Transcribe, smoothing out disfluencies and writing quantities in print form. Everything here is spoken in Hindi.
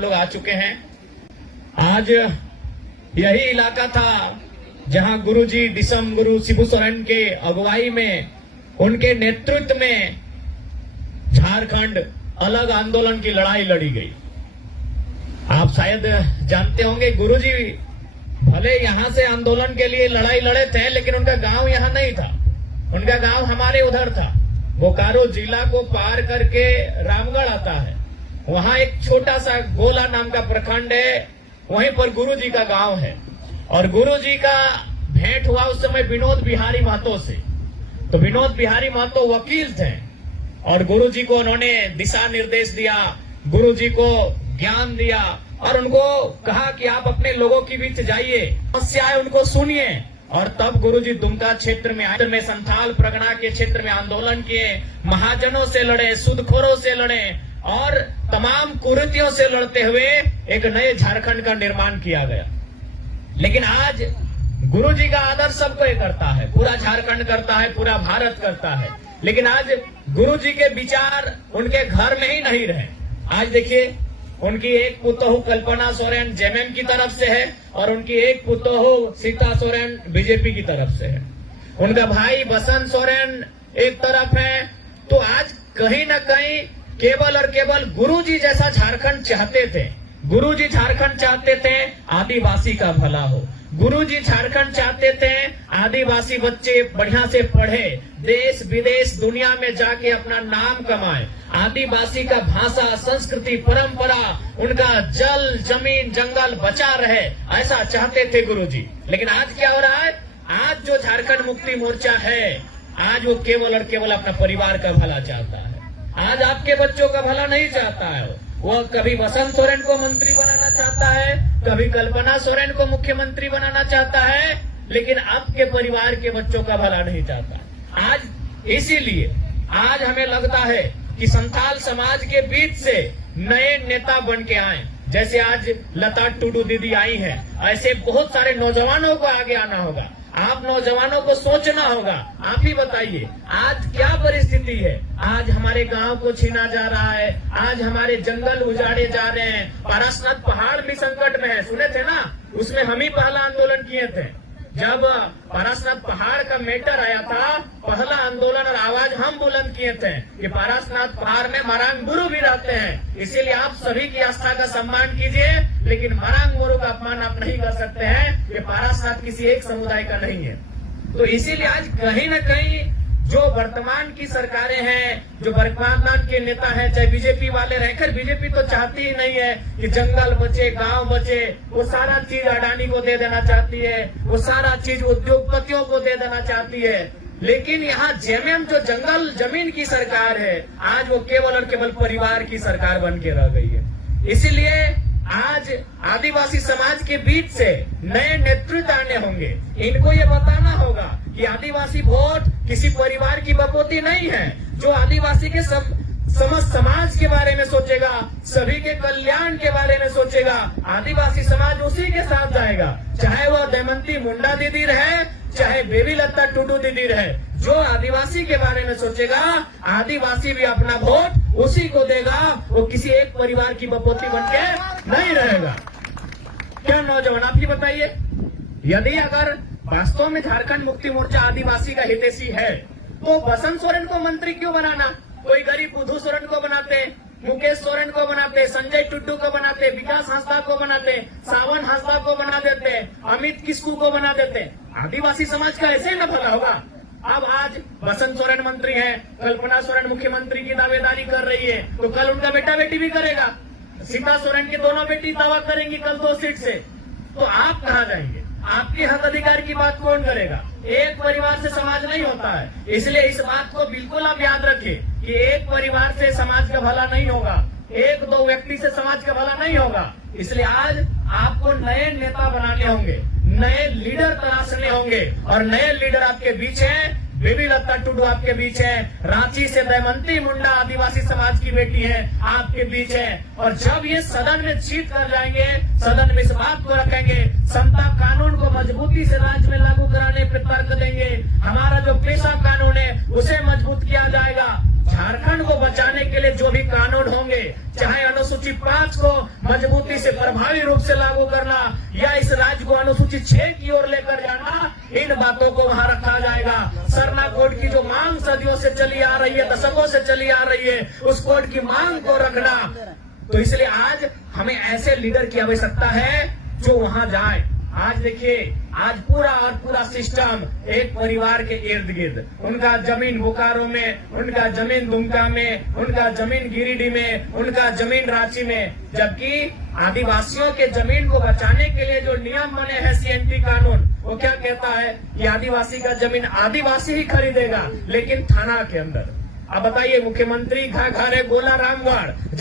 लोग आ चुके हैं। आज यही इलाका था जहां गुरुजी दिसम गुरु शिबू सोरेन के अगुवाई में, उनके नेतृत्व में झारखंड अलग आंदोलन की लड़ाई लड़ी गई। आप शायद जानते होंगे, गुरुजी भले यहां से आंदोलन के लिए लड़ाई लड़े थे, लेकिन उनका गांव यहां नहीं था। उनका गांव हमारे उधर था। बोकारो जिला को पार करके रामगढ़ आता है, वहां एक छोटा सा गोला नाम का प्रखंड है, वहीं पर गुरुजी का गांव है। और गुरुजी का भेंट हुआ उस समय विनोद बिहारी महतो से। तो विनोद बिहारी महतो वकील थे और गुरुजी को उन्होंने दिशा निर्देश दिया, गुरुजी को ज्ञान दिया और उनको कहा कि आप अपने लोगों के बीच जाइए, समस्याएं उनको सुनिए। और तब गुरुजी दुमका क्षेत्र में संथाल परगना के क्षेत्र में आंदोलन किए, महाजनों से लड़े, सूदखोरों से लड़े और तमाम कुरीतियों से लड़ते हुए एक नए झारखंड का निर्माण किया गया। लेकिन आज गुरुजी का आदर सब कोई करता है, पूरा झारखंड करता है, पूरा भारत करता है। लेकिन आज गुरुजी के विचार उनके घर में ही नहीं रहे। आज देखिए, उनकी एक पुतोहू कल्पना सोरेन जेएमएम की तरफ से है और उनकी एक पुतोहू सीता सोरेन बीजेपी की तरफ से है। उनका भाई बसंत सोरेन एक तरफ है। तो आज कहीं न कहीं केवल और केवल गुरुजी जैसा झारखंड चाहते थे। गुरुजी झारखंड चाहते थे आदिवासी का भला हो। गुरुजी झारखंड चाहते थे आदिवासी बच्चे बढ़िया से पढ़े, देश विदेश दुनिया में जाके अपना नाम कमाए, आदिवासी का भाषा, संस्कृति, परंपरा, उनका जल, जमीन, जंगल बचा रहे, ऐसा चाहते थे गुरुजी। लेकिन आज क्या हो रहा है? आज जो झारखंड मुक्ति मोर्चा है, आज वो केवल और केवल अपना परिवार का भला चाहता है। आज आपके बच्चों का भला नहीं चाहता है। वो कभी बसंत सोरेन को मंत्री बनाना चाहता है, कभी कल्पना सोरेन को मुख्यमंत्री बनाना चाहता है, लेकिन आपके परिवार के बच्चों का भला नहीं चाहता। आज इसीलिए आज हमें लगता है कि संथाल समाज के बीच से नए नेता बन के आए। जैसे आज लता टुडू दीदी आई हैं, ऐसे बहुत सारे नौजवानों को आगे आना होगा। आप नौजवानों को सोचना होगा। आप ही बताइए, आज क्या परिस्थिति है? आज हमारे गांव को छीना जा रहा है, आज हमारे जंगल उजाड़े जा रहे हैं, पारसनाथ पहाड़ भी संकट में है। सुने थे ना, उसमें हम ही पहला आंदोलन किए थे। जब पारसनाथ पहाड़ का मैटर आया था, पहला आंदोलन और आवाज हम बुलंद किए थे कि पारसनाथ पहाड़ में मरांग गुरु भी रहते हैं, इसीलिए आप सभी की आस्था का सम्मान कीजिए, लेकिन मरांग गुरु का अपमान आप नहीं कर सकते हैं। ये पारसनाथ किसी एक समुदाय का नहीं है। तो इसीलिए आज कहीं न कहीं जो वर्तमान की सरकारें हैं, जो वर्तमान के नेता हैं, चाहे बीजेपी वाले रहकर, बीजेपी तो चाहती ही नहीं है कि जंगल बचे, गांव बचे। वो सारा चीज अडानी को दे देना चाहती है, वो सारा चीज उद्योगपतियों को दे देना चाहती है। लेकिन यहाँ जेएमएम जो जंगल जमीन की सरकार है, आज वो केवल और केवल परिवार की सरकार बन के रह गई है। इसीलिए आज आदिवासी समाज के बीच से नए नेतृत्व आने होंगे। इनको ये बताना होगा कि आदिवासी वोट किसी परिवार की बपोती नहीं है। जो आदिवासी के समस्त समाज के बारे में सोचेगा, सभी के कल्याण के बारे में सोचेगा, आदिवासी समाज उसी के साथ जाएगा। चाहे वो दमयंती मुंडा दीदी रहे, चाहे बेबी लता टुडू दीदी रहे, जो आदिवासी के बारे में सोचेगा, आदिवासी भी अपना वोट उसी को देगा। वो किसी एक परिवार की बपोती बनके नहीं रहेगा। क्या नौजवान, आप ही बताइए, यदि अगर वास्तव में झारखंड मुक्ति मोर्चा आदिवासी का हितैषी है, तो बसंत सोरेन को मंत्री क्यों बनाना? कोई गरीब बुधू सोरेन को बनाते, मुकेश सोरेन को बनाते, संजय टुड्डू को बनाते, विकास हांसदा को बनाते, सावन हांसदा को बना देते, अमित किस्कू को बना देते। आदिवासी समाज का ऐसे ही न भला होगा। अब आज बसंत सोरेन मंत्री है, कल्पना सोरेन मुख्यमंत्री की दावेदारी कर रही है, तो कल उनका बेटा बेटी भी करेगा। सीता सोरेन की दोनों बेटी दावा करेंगी कल 2 सीट से। तो आप कहाँ जाएंगे? आपके हक अधिकार की बात कौन करेगा? एक परिवार से समाज नहीं होता है। इसलिए इस बात को बिल्कुल आप याद रखें कि एक परिवार से समाज का भला नहीं होगा, 1-2 व्यक्ति से समाज का भला नहीं होगा। इसलिए आज आपको नए नेता बनाने होंगे, नए लीडर तलाशने होंगे, और नए लीडर आपके बीच हैं। बेबी लता टुडू आपके बीच है, रांची से दमयंती मुंडा आदिवासी समाज की बेटी है आपके बीच है। और जब ये सदन में जीत कर जाएंगे, सदन में इस बात को रखेंगे, समता कानून को मजबूती से राज्य में लागू कराने पर तर्क देंगे, हमारा जो पेशा कानून है उसे मजबूत किया जाएगा। झारखंड को बचाने के लिए जो भी कानून होंगे, चाहे अनुसूची 5 को मजबूती से प्रभावी रूप से लागू करना या इस राज्य को अनुसूची 6 की ओर लेकर जाना, इन बातों को वहां रखा जाएगा। सरना कोड की जो मांग सदियों से चली आ रही है, दशकों से चली आ रही है, उस कोड की मांग को रखना। तो इसलिए आज हमें ऐसे लीडर की आवश्यकता है जो वहां जाए। आज देखिए, आज पूरा सिस्टम एक परिवार के इर्द गिर्द, उनका जमीन बोकारो में, उनका जमीन दुमका में, उनका जमीन गिरिडीह में, उनका जमीन रांची में। जबकि आदिवासियों के जमीन को बचाने के लिए जो नियम बने हैं सीएनटी कानून, वो क्या कहता है कि आदिवासी का जमीन आदिवासी ही खरीदेगा, लेकिन थाना के अंदर। अब बताइए, मुख्यमंत्री घाघरे गोला रामगढ़